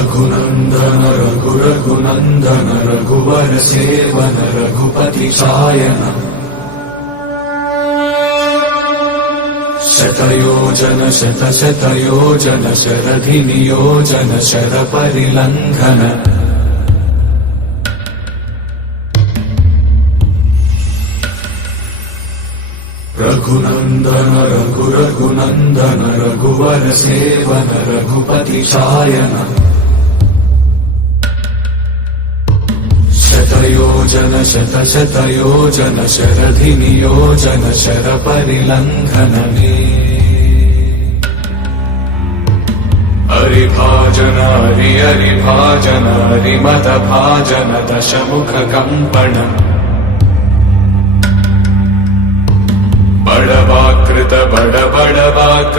रघुनन्दन रघुनन्दन रघुवर seven Raghupati चायन शतयोजन शतशतयोजन शरधि नियोजन sir परिलंघन Raghunandan Raghunandan रघुवर seven Raghupati चायन शतयोजन शतशतयोजन शरधि नियोजन sir परिलंघन हरिभाजन हरिभाजन हरिमद भाजन दशमुख कंपन बड़वाकृत